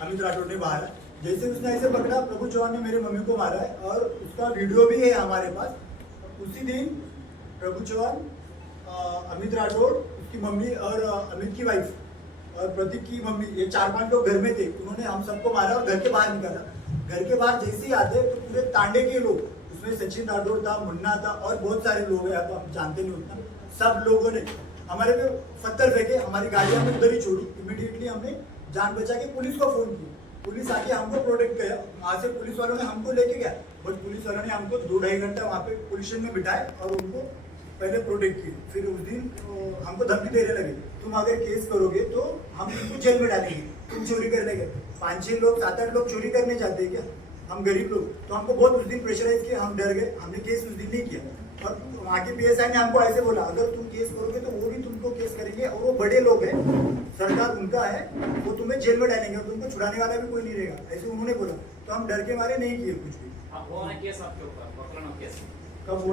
अमित राठौर ने बाहर आया, जैसे उसने ऐसे पकड़ा, प्रभु चौहान ने मेरे मम्मी को मारा है और उसका वीडियो भी है हमारे पास। उसी दिन प्रभु चौहान, अमित राठौर, उसकी मम्मी और अमित की वाइफ और प्रतीक की मम्मी, ये 4-5 लोग घर में थे। उन्होंने हम सबको मारा और घर के बाहर निकाला। घर के बाहर जैसे ही आते तो पूरे तांडे के लोग, उसमें सचिन राठौर था, मुन्ना था और बहुत सारे लोग हैं, तो हम जानते नहीं उतना। सब लोगों ने हमारे पे पत्थर फेंके, हमारी गाड़ियां में उधर ही छोड़ी। इमीडिएटली हमने जान बचा के पुलिस को फोन किया। पुलिस आके हमको प्रोटेक्ट किया। वहाँ से पुलिस वालों ने हमको लेके गया, बट पुलिस वालों ने हमको 2-2.5 घंटा वहाँ पे पुलिस स्टेशन में बिठाए और उनको पहले प्रोटेक्ट किए। फिर उस दिन हमको धमकी देने लगे, तुम अगर केस करोगे तो हम तुमको जेल में डालेंगे, तुम चोरी करने गए। 5-6 लोग 7-8 लोग चोरी करने जाते हैं क्या? हम गरीब लोग, तो हमको बहुत उस दिन प्रेशराइज किया। हम डर गए, हमने केस उस दिन नहीं किया। और वहाँ के PSI ने हमको ऐसे बोला, अगर तुम केस करोगे तो वो भी तुमको केस करेंगे और वो बड़े लोग हैं, सरकार उनका है, वो तुम्हें जेल में डालेंगे और तुमको छुड़ाने वाला भी कोई नहीं रहेगा, ऐसे उन्होंने बोला। तो हम डर के मारे नहीं किए कुछ भी। कब वो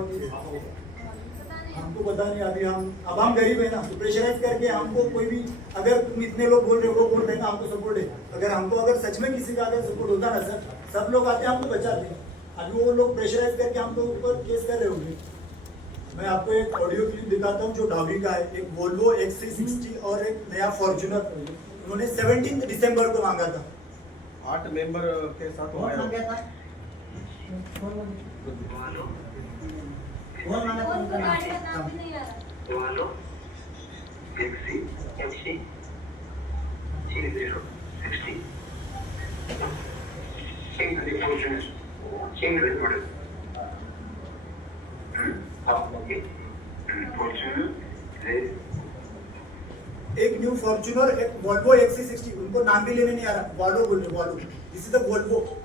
हमको पता नहीं। अभी अब हम गरीब है ना, तो प्रेशराइज करके हमको कोई भी, अगर तुम इतने लोग बोल रहे हो, वो बोल रहे हैं ना, हमको सपोर्ट है। अगर सच में किसी का अगर सपोर्ट होता ना सर, सब लोग आते हमको बचाते। अभी वो लोग प्रेशराइज करके हमको ऊपर केस कर रहे होंगे। मैं आपको एक ऑडियो क्लिप दिखाता हूँ जो डावरी का है। एक वोल्वो XC60 और एक नया फॉर्च्यूनर उन्होंने 17 दिसंबर को मांगा था। 8 मेंबर के साथ कौन मांगा था? कौन मांगा था? उनको गाड़ी का नाम भी नहीं आ रहा। एक न्यू फॉर्च्यूनर, एक वोल्वो XC60, उनको नाम भी लेने नहीं आ रहा, वॉल्वो बोल रहे, Volvo. This is the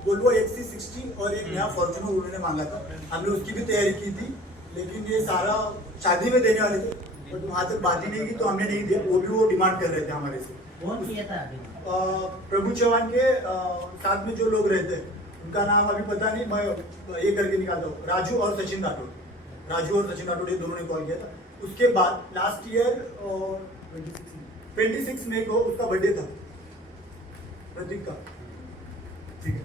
Volvo XC60 और एक नया फॉर्च्यूनर उन्होंने मांगा था। हमने उसकी भी तैयारी की थी, लेकिन ये सारा शादी में देने वाले थे, बट वहाँ तक बात ही नहीं की तो हमने नहीं दिया। वो डिमांड कर रहे थे हमारे से। कौन किया था अभी? प्रभु चौहान के साथ में जो लोग रहते हैं उनका नाम अभी पता नहीं, मैं ये करके निकालता हूँ। राजू और सचिन राठौड़, ये दोनों ने कॉल किया था। उसके बाद लास्ट ईयर 26 मई को उसका बर्थडे था, प्रतीक का। ठीक है,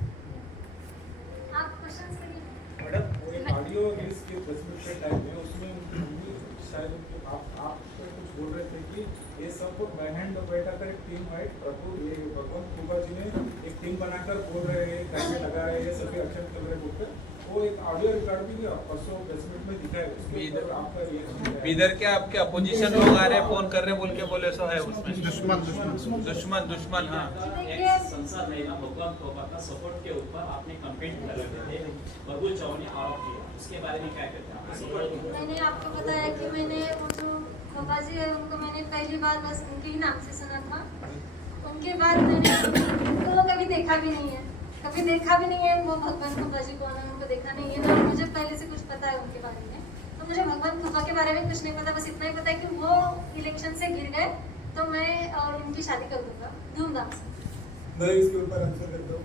आप क्वेश्चन करिए। मैडम, वो एक ऑडियो रिलीज की 10 मिनट के टाइम में, उसमें शायद आप कुछ बोल रहे थे कि ये सब बैंड बैठा कर एक टीम है, प्रभु ये भगवंत कृपा जी ने एक टीम बनाकर बोल रहे हैं, करने लगा रहे हैं, सभी एक्शन कर रहे बोलकर वो एक ऑडियो रिकॉर्ड भी परसों प्रेस मीट में दिखा है। उसके ऊपर आपका ये इधर के आपके अपोजिशन लोग आ रहे हैं, फोन कर रहे बोल के बोले सो है उसमें दुश्मन हाँ। देखिए संसद महिला भगवान खोपा का सपोर्ट के ऊपर आपने कंप्लेंट कर रहे थे, प्रभु चौहान ने आरोप किया, उसके बारे में क्या कहते हैं? सपोर्ट किया। मैंने आपको बताया कि मैंने वो जो खोपा जी है उनको मैंने पहली बार बस उनके ही नाम से सुना था, उनके बाद मैंने उनको कभी देखा भी नहीं है, कभी देखा भी नहीं है। वो भगवान खोपा जी कौन है उनको देखा नहीं है, ना मुझे पहले से कुछ पता है उनके बारे में। तो मुझे भगवान खोपा के बारे में कुछ नहीं पता, बस इतना ही पता है कि वो इलेक्शन से गिर गए तो मैं उनकी शादी कर दूंगा धूमधाम से। मैं इसके ऊपर आंसर करता हूँ।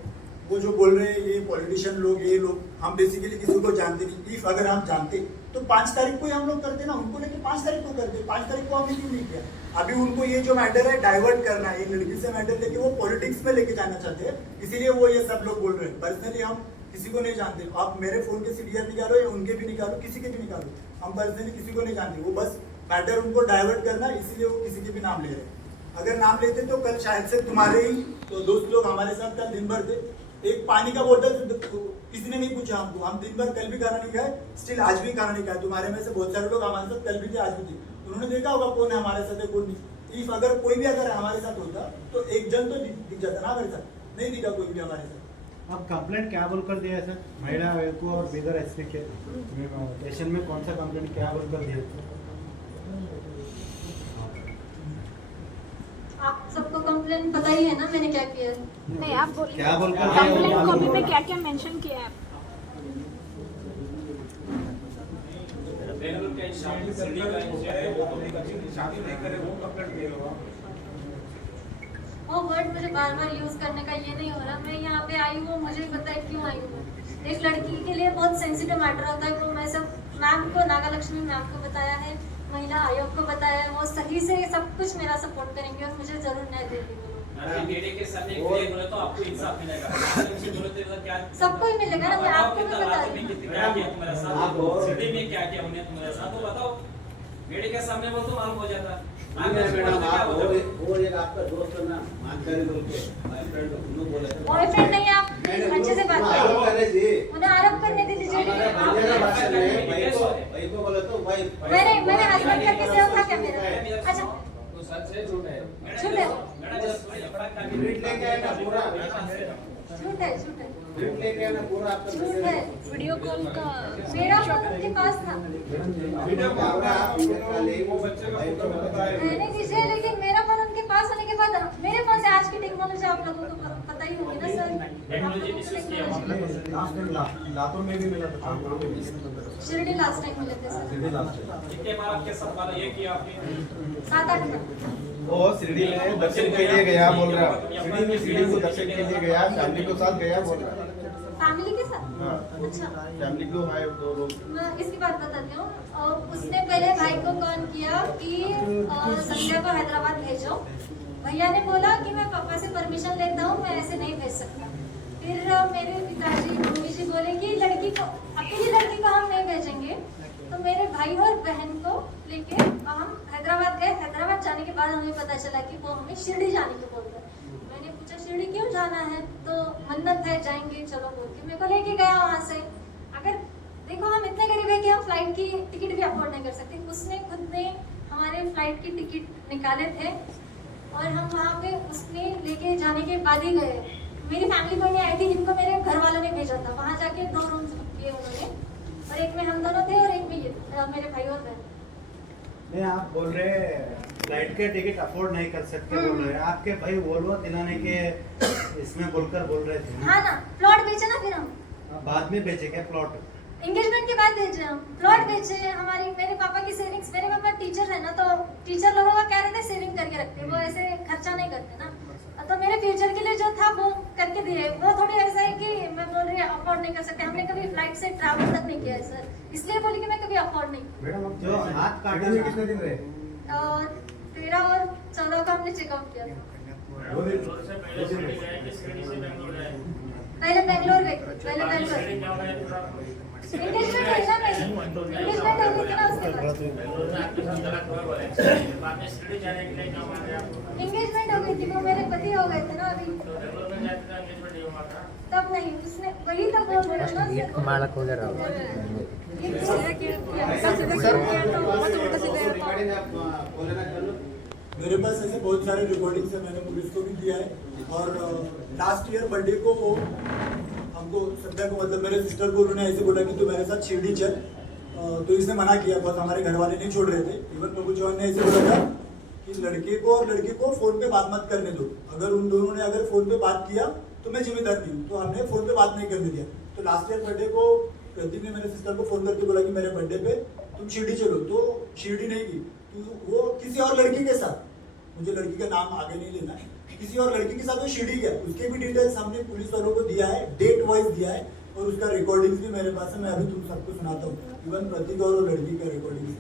वो जो बोल रहे हैं ये पॉलिटिशियन लोग, ये लोग, हम बेसिकली किसी को जानते नहीं। इफ अगर हम जानते तो 5 तारीख को ही हम लोग करते ना, उनको लेके 5 तारीख को करते। 5 तारीख को हमने क्यों नहीं किया? अभी उनको ये जो मैटर है डाइवर्ट करना है, एक लड़की से मैटर लेके वो पॉलिटिक्स में लेके जाना चाहते हैं, इसीलिए वो ये सब लोग बोल रहे हैं। पर्सनली हम किसी को नहीं जानते, आप मेरे फोन के सीडीआर निकालो या उनके भी निकालो, किसी के भी निकालो, हम पर्सनली किसी को नहीं जानते। वो बस मैटर उनको डाइवर्ट करना, इसीलिए वो किसी के भी नाम ले रहे हैं। अगर नाम लेते तो कल शायद से तुम्हारे ही तो दोस्त लोग हमारे साथ कल दिन भर थे, एक पानी का बोतल किसी ने नहीं पूछा हमको, हम दिन भर कल भी खाना नहीं खाए, स्टिल आज भी खाना नहीं खाए। तुम्हारे में से बहुत सारे लोग हमारे साथ कल भी थे, आज भी थे, उन्होंने देखा होगा कौन है हमारे साथ है कौन नहीं। इफ अगर कोई भी अगर हमारे साथ होता तो एक जन तो दिख जाता ना हमारे साथ, नहीं दिखा कोई भी हमारे साथ। अब कंप्लेंट क्या बोलकर दिया है सर? महिला आयोग को और बिगर एसपी के स्टेशन में कौन सा कंप्लेंट क्या बोलकर दिया? आप सबको कंप्लेन पता ही है ना मैंने क्या किया है। नहीं आप बोलिए, क्या बोलकर कंप्लेंट कॉपी में क्या क्या मेंशन किया है? बेंगलुरु का शादी नहीं करे वो कंप्लेंट किया होगा। वो वर्ड मुझे बार बार यूज करने का ये नहीं हो रहा। मैं यहाँ पे आई हूँ, मुझे पता है क्यों आई हूँ। एक लड़की के लिए बहुत सेंसिटिव मैटर होता है, वो मैं सब मैम को, नागालक्ष्मी मैम को बताया है, महिला आयोग को बताया है, वो सही से सब कुछ मेरा सपोर्ट करेंगे और मुझे जरूर न्याय देंगे। के सामने बोले तो आपको इंसाफ मिलेगा, क्या सबको ही मिलेगा ना, मैं आपको भी बता रही हूँ। क्या किया तुम्हारे साथ, सिटी में क्या किया उन्हें तुम्हारे साथ, वो बताओ। मेरे के सामने बोल तो मालूम हो जाता। वो एक आपका दोस्त है ना, मानकारी बोल के बॉयफ्रेंड नहीं, आप अच्छे से बात करिए, उन्हें आरोप करने दीजिए। मैंने हस्बैंड करके सेव था क्या मेरा? अच्छा सच है झूठ है? झूठ है, झूठ है, झूठ है, झूठ है। वीडियो कॉल का मेरा फोन उनके पास था, मैंने दीजिए, लेकिन मेरा फोन उनके पास होने के बाद मेरे फोन से आज की टेक्नोलॉजी आप लोगों को पता ही होगी ना सर। लातूर में भी मिला था, शिरडी लास्ट टाइम मिले थे सर। कितने बार आपके साथ वाला ये किया आपने? 7-8 बार। वो शिरडी में दर्शन के लिए गया बोल रहा, शिरडी को दर्शन के लिए गया, फैमिली के साथ गया बोल रहा। फैमिली के साथ? हाँ। अच्छा, फैमिली को आए 2 लोग। मैं इसकी बात बताती हूँ। उसने पहले भाई को कॉल किया कि संध्या को हैदराबाद भेजो। भैया ने बोला कि मैं पापा से परमिशन लेता हूँ, मैं ऐसे नहीं भेज सकता। फिर मेरे पिताजी मम्मी जी बोले कि लड़की को, अकेली लड़की को हम नहीं भेजेंगे। तो मेरे भाई और बहन को लेके हम हैदराबाद गए। हैदराबाद जाने के बाद हमें पता चला कि वो हमें शिरडी जाने को बोल रहे हैं। मैंने पूछा शिरडी क्यों जाना है? तो मन्नत है, जाएंगे चलो बोल के मेरे को लेके गया वहाँ से। अगर देखो हम इतने गरीब है कि हम फ्लाइट की टिकट भी अफोर्ड नहीं कर सकते। उसने खुद ने हमारे फ्लाइट की टिकट निकाले थे और हम वहाँ पे उसने लेके जाने के बाद ही गए। मेरी फैमिली कोई नहीं आई थी, जिनको मेरे घर वालों ने भेजा था। वहाँ जाके 2 रूम्स बुक किए उन्होंने, और एक में हम दोनों थे और एक में ये मेरे भाई और बहन। नहीं, आप बोल रहे फ्लाइट के टिकट अफोर्ड नहीं कर सकते बोल रहे हैं। आपके भाई वोल्वो दिलाने के इसमें बोलकर बोल रहे थे। हाँ ना, प्लॉट बेचे ना फिर हम। बाद में बेचे क्या प्लॉट? एंगेजमेंट के बाद बेचे हम, प्लॉट बेचे। हमारी, मेरे पापा की सेविंग्स, मेरे पापा टीचर है ना, तो टीचर लोगों का क्या रहता है, सेविंग करके रखते, वो ऐसे खर्चा नहीं करते ना। तो मेरे फ्यूचर के लिए जो था वो करके दिए। वो थोड़ी ऐसा है कि मैं बोल रही हूँ अफोर्ड नहीं कर सकते। हमने कभी फ्लाइट से ट्रैवल तक नहीं किया है सर, इसलिए बोली कि मैं कभी अफोर्ड नहीं। मैडम जो हाथ काटने में कितने दिन रहे? 13 और 14 का हमने चेकआउट किया था। पहले बेंगलोर गए, पहले बेंगलोर एंगेजमेंट है ना मेरी, एंगेजमेंट हो गई थी ना उसके बाद। एंगेजमेंट हो गई थी, वो मेरे पति हो गए थे ना अभी। तब नहीं, उसने वही तो बोल रहा ना। मालक वगैरह मेरे पास ऐसे बहुत सारे रिकॉर्डिंग्स है, मैंने पुलिस को भी दिया है। और लास्ट ईयर बर्थडे को वो हमको श्रद्धा को मतलब मेरे सिस्टर को उन्होंने ऐसे बोला कि तू मेरे साथ शिरडी चल, तो इसने मना किया, बस हमारे घर वाले नहीं छोड़ रहे थे। इवन प्रभु चौहान ने ऐसे बोला था कि लड़के को और लड़की को फोन पे बात मत करने दो, अगर उन दोनों ने अगर फोन पे बात किया तो मैं जिम्मेदार नहीं हूँ, तो हमने फोन पे बात नहीं करने दिया। तो लास्ट ईयर बर्थडे को प्रदीप ने मेरे सिस्टर को फोन करके बोला कि मेरे बर्थडे पे तुम शिरडी चलो, तो शिरडी नहीं गई, तो वो किसी और लड़की के साथ, मुझे लड़की का नाम आगे नहीं लेना है, किसी और लड़की के साथ वो शिरडी गया। उसके भी डिटेल्स हमने पुलिस वालों को दिया है, डेट वाइज दिया है, और उसका रिकॉर्डिंग्स भी मेरे पास है। मैं अभी तुम सबको सुनाता हूँ, इवन प्रतीक और लड़की का रिकॉर्डिंग्स।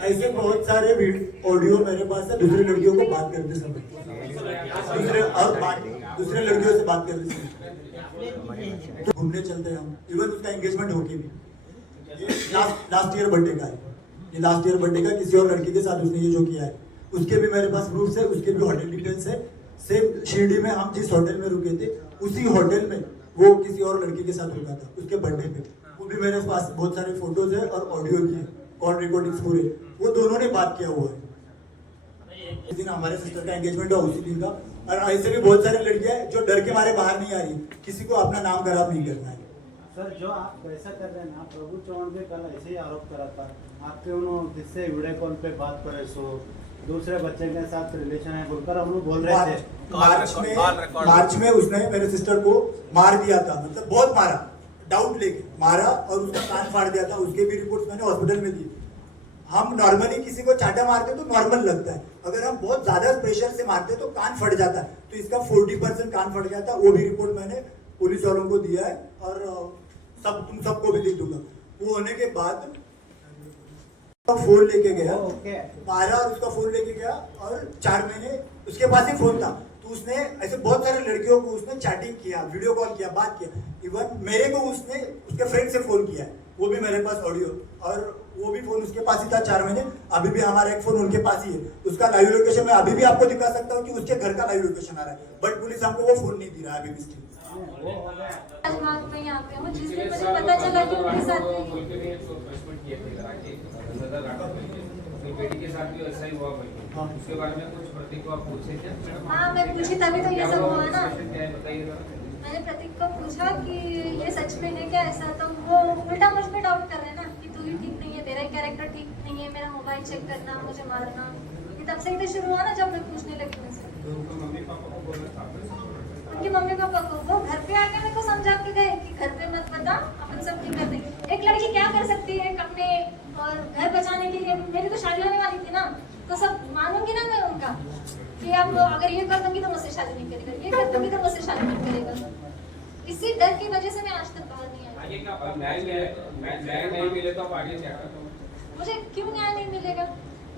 ऐसे बहुत सारे ऑडियो मेरे पास है, दूसरी लड़कियों को बात करते समय, दूसरे लड़कियों से बात करते समय, घूमने चलते हैं हम, इवन उसका एंगेजमेंट होके भी। लास्ट ईयर बर्थडे का है ये, लास्ट ईयर बर्थडे का किसी और लड़की के साथ उसने ये जो किया है, उसके भी मेरे पास प्रूफ है, उसके भी होटल डिटेल्स है। सेम शिरडी में हम जिस होटल में रुके थे, उसी होटल में वो किसी और लड़की के साथ रुका था उसके बर्थडे पे। वो भी मेरे पास बहुत सारे फोटोज है और ऑडियो भी है, कॉल रिकॉर्डिंग्स पूरे, वो दोनों ने बात किया हुआ है। इस दिन हमारे सिस्टर का एंगेजमेंट हुआ उसी दिन का। और ऐसे भी बहुत सारी लड़कियां हैं जो डर के मारे बाहर नहीं आ रही, किसी को अपना नाम खराब नहीं करना है। सर जो आप वैसा कर रहे हैं ना, प्रभु चौहान पे कल ऐसे ही आरोप करा था आपके, उन्होंने जिससे वीडियो कॉल पे बात करे सो दूसरे बच्चे के साथ रिलेशन है बोलकर हम लोग बोल रहे थे। मार्च में उसने मेरे सिस्टर को मार दिया था, मतलब बहुत मारा, डाउट लेके मारा और उसका कान फाड़ दिया था। उसके भी रिपोर्ट्स मैंने हॉस्पिटल में दी। हम नॉर्मली किसी को चाटा मारते तो नॉर्मल लगता है, अगर हम बहुत ज्यादा प्रेशर से मारते तो कान फट जाता है, तो इसका 40% कान फट गया था। वो भी रिपोर्ट मैंने पुलिस वालों को दिया है और तुम सबको भी लिख दूंगा। वो होने के बाद फोन लेके गया, मारा और उसका फोन लेके गया, और 4 महीने उसके पास ही फोन था। तो उसने ऐसे बहुत सारे लड़कियों को उसने चैटिंग किया, वीडियो कॉल किया, बात किया। इवन मेरे को उसने उसके फ्रेंड से फोन किया है, वो भी मेरे पास ऑडियो, और वो भी फोन उसके पास ही था 4 महीने। अभी भी हमारा एक फोन उनके पास ही है, उसका लाइव लोकेशन मैं अभी भी आपको दिखा सकता हूँ कि उसके घर का लाइव लोकेशन आ रहा है, बट पुलिस हमको वो फोन नहीं दे रहा है अभी भी। मैं यहाँ पे हूँ, जिस दिन मुझे पता चला कि उनके साथ बेटी के साथ भी ऐसा ही हुआ भाई, उसके बारे में कुछ प्रतीक को आप पूछे क्या? हाँ मैं पूछी, तभी तो ये सब हुआ ना। बताइए। मैंने प्रतीक को पूछा कि ये सच में है क्या ऐसा, तो वो उल्टा मुझ पे डाउट कर रहे हैं ना कि तू ही ठीक नहीं है, तेरा ही कैरेक्टर ठीक नहीं है, मेरा मोबाइल चेक करना, मुझे मारना। ये तब से ही तो शुरू हुआ ना, जब मैं पूछने लगी उनसे। उनके मम्मी पापा को वो घर पे आके मेरे को समझा के गए कि घर पे मत बता, अपन सब ठीक कर देंगे। एक लड़की क्या कर सकती है अपने और घर बचाने के लिए? मेरी तो शादी होने वाली थी ना, तो सब मानूंगी ना मैं उनका कि अब अगर ये कर दूंगी तो मुझसे शादी नहीं करेगा, ये कर दूंगी तो मुझसे शादी नहीं करेगा। इसी डर की वजह से मैं आज तक बाहर नहीं आई। न्याय नहीं मिले तो आप आगे क्या करोगे? मुझे क्यों न्याय नहीं मिलेगा?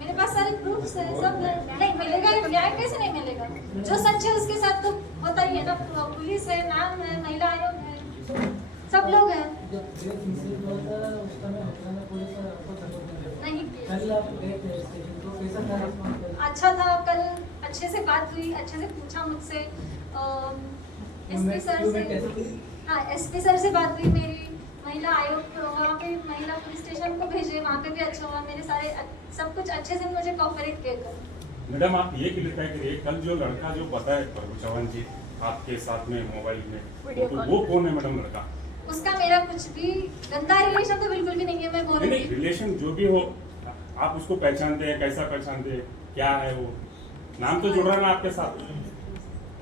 मेरे पास सारे प्रूफ्स है, सब नहीं मिलेगा। न्याय कैसे नहीं मिलेगा? जो सच है उसके साथ तो होता ही है ना। पुलिस है, मैम है, महिला आयोग है, सब लोग हैं। नहीं अच्छा था, कल अच्छे से बात हुई, अच्छे से पूछा मुझसे। एसपी सर से, हाँ एसपी सर से बात हुई मेरी। महिला आयोग वहाँ पे महिला पुलिस स्टेशन को भेजे, वहाँ पे भी अच्छा हुआ। मेरे सारे सब कुछ अच्छे से मुझे कोऑपरेट किया। मैडम आप ये क्लियर करिए, कल जो लड़का जो बताया प्रभु चौहान जी आपके साथ में मोबाइल में, तो वो कौन है मैडम लड़का? उसका मेरा कुछ भी गंदा रिलेशन तो बिल्कुल भी नहीं है। मैं बोल रही रिलेशन जो भी हो, आप उसको पहचानते हैं, कैसा पहचानते हैं, क्या है वो नाम तो जुड़ रहा है ना आपके साथ।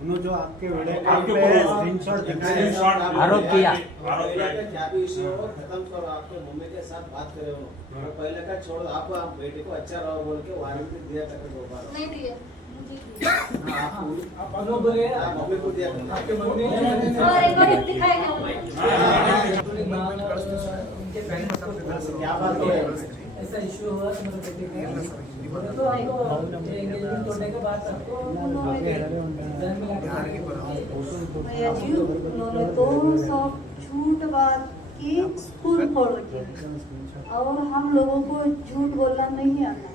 उन्होंने जो आपके वीडियो आपके पे ऊपर स्क्रीनशॉट दिखाए स्क्रीनशॉट आरोप किया। क्या भी इश्यू हो खत्म करो, आपके मम्मी के साथ बात करे उन्होंने और पहले का छोड़ आप बेटे को अच्छा रहो बोल के वारंट दिया करके 2 बार नहीं दिया आप बोले मम्मी को दिया आपके मम्मी और एक बार दिखाएगा क्या बात है ऐसा इशू हुआ तो मेरे बेटे तो हमको एंगेजमेंट तोड़ने के बाद सबको भैया जी उन्होंने तो सब झूठ बात की स्कूल खोल रखे और हम लोगों को झूठ बोलना नहीं आता।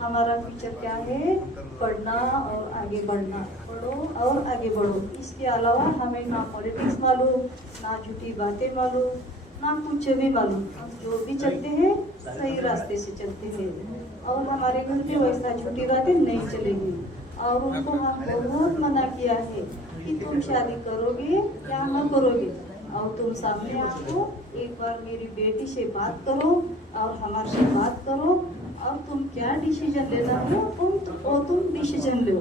हमारा फ्यूचर क्या है, पढ़ना और आगे बढ़ना, पढ़ो और आगे बढ़ो। इसके अलावा हमें ना पॉलिटिक्स मालूम, ना झूठी बातें मालूम, ना कुछ भी मालूम। हम जो भी चलते हैं सही रास्ते से चलते हैं और हमारे घर पे वैसा झूठी बातें नहीं चलेगी। और उनको हम बहुत मना किया है कि तुम शादी करोगे या न करोगे, और तुम सामने आपको एक बार मेरी बेटी से बात करो और हमारे से बात करो और तुम क्या डिसीजन लेना हो तुम डिसीजन लो।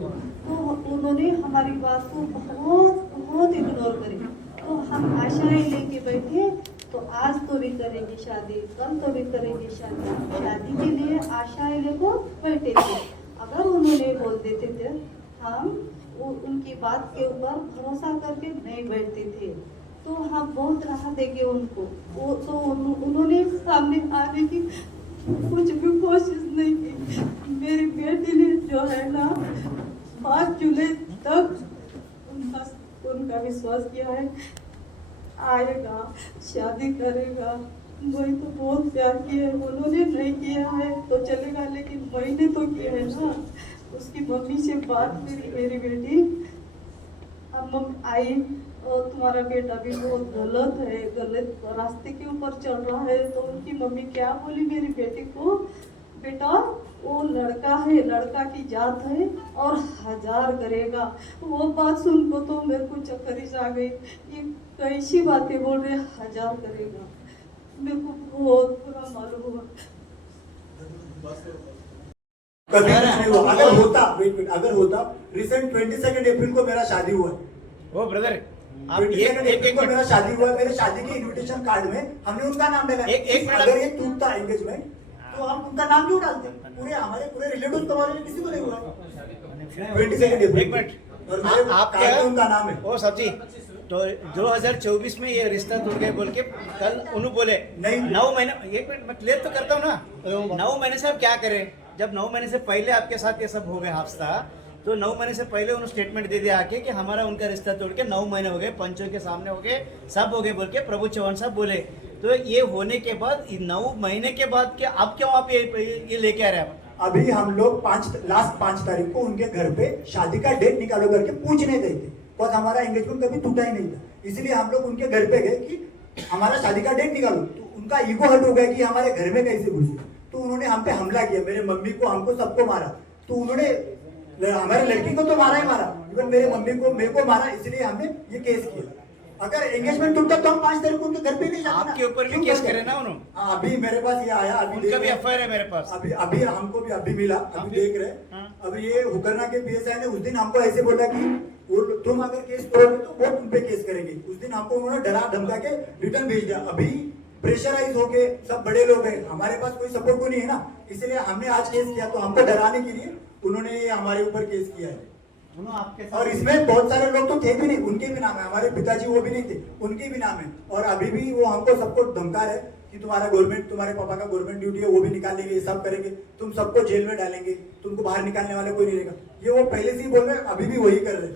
तो उन्होंने हमारी बात को बहुत इग्नोर करी। तो हम आशाएं लेके बैठे, तो आज तो भी करेंगे शादी, कल तो भी करेंगे शादी। शादी के लिए आशाएं लेको बैठे थे। अगर उन्होंने बोल देते थे हम उनकी बात के ऊपर भरोसा करके नहीं बैठते थे, तो हम बहुत राह देंगे उनको। वो तो उन्होंने सामने आने की कुछ भी कोशिश नहीं की। मेरी बेटी ने जो है ना 5 जुलाई तक उनका विश्वास किया है, आएगा शादी करेगा। वही तो बहुत प्यार किया है, उन्होंने नहीं किया है तो चलेगा, लेकिन मैंने तो किया है ना। उसकी मम्मी से बात मेरी बेटी अब आई और तुम्हारा बेटा भी बहुत गलत है, गलत रास्ते के ऊपर चल रहा है। तो उनकी मम्मी क्या बोली मेरी बेटी को, बेटा वो लड़का है, लड़का की जात है और 1000 करेगा। वो बात सुन को तो मेरे को चक्कर ही आ गई। ये कैसी बातें बोल रहे, 1000 करेगा। मेरे को बहुत बुरा मालूम हुआ। कभी कुछ नहीं हुआ। अगर होता रिसेंट 22 अप्रैल को मेरा शादी हुआ। ओ ब्रदर आप 22 अप्रैल को मेरा शादी हुआ। मेरे शादी के इनविटेशन कार्ड में हमने उनका नाम डाला। एक मिनट। अगर ये टूटता एंगेजमेंट तो हम उनका नाम क्यों डालते? हमारे पूरे रिलेटिव तुम्हारे किसी को नहीं हुआ। 22 अप्रैल एक मिनट, और मेरे आप कार्ड में उनका नाम है। ओ सब्जी तो 2024 में ये रिश्ता टूट गया बोल के कल उन्होंने बोले नहीं। 9 महीने, एक मिनट मैं क्लियर तो करता हूँ ना। 9 महीने से आप क्या करें? जब 9 महीने से पहले आपके साथ ये सब हो गया हादसा, तो 9 महीने से पहले उन्होंने स्टेटमेंट दे दिया आके कि हमारा उनका रिश्ता तोड़ के 9 महीने हो गए, पंचों के सामने हो गए, सब हो गए बोल के प्रभु चौहान साहब बोले। तो ये होने के बाद 9 महीने के बाद क्या अब क्यों आप ये लेके आ रहे हैं? अभी हम लोग लास्ट 5 तारीख को उनके घर पे शादी का डेट निकालो करके पूछने गए थे, बस हमारा एंगेजमेंट कभी टूटा ही नहीं था। इसलिए हम लोग उनके घर पे गए कि हमारा शादी का डेट निकालो। तो उनका ईगो हर्ट हो गया कि हमारे घर में कैसे घुसे, तो उन्होंने हम पे हमला किया। मेरे मम्मी को, हमको, सबको मारा। तो उन्होंने हमारी लड़की को तो मारा ही मारा, इवन मेरे मम्मी को, मेरे को मारा। इसलिए हमने ये केस किया। अगर एंगेजमेंट टूटता तो हम 5 तारीख को उनके घर पे नहीं जाते। आपके ऊपर भी केस करे ना उन्होंने? हाँ, अभी मेरे पास ये आया, अभी उनका भी एफआईआर है मेरे पास। अभी हमको भी अभी मिला, अभी देख रहे। अभी ये हुकरना के पीएसआई ने उस दिन हमको ऐसे बोला कि तुम अगर केस करोगे तो वो तुम पे केस करेंगे। उस दिन हमको उन्होंने डरा धमका के रिटर्न भेज दिया। अभी प्रेशराइज होके सब बड़े लोग हैं, हमारे पास कोई सपोर्ट को नहीं है ना, इसलिए हमने आज केस किया। तो हमको डराने के लिए उन्होंने हमारे ऊपर केस किया है। और इसमें बहुत सारे लोग तो थे भी नहीं, उनके भी नाम है। हमारे पिताजी वो भी नहीं थे, उनके भी नाम है। और अभी भी वो हमको सबको धमका रहे कि तुम्हारा गवर्नमेंट, तुम्हारे पापा का गवर्नमेंट ड्यूटी है, वो भी निकाल लेंगे, ये सब करेंगे, तुम सबको जेल में डालेंगे, तुमको बाहर निकालने वाले कोई नहीं रहेगा। ये वो पहले से ही बोल रहे हैं, अभी भी वही कर रहे हैं।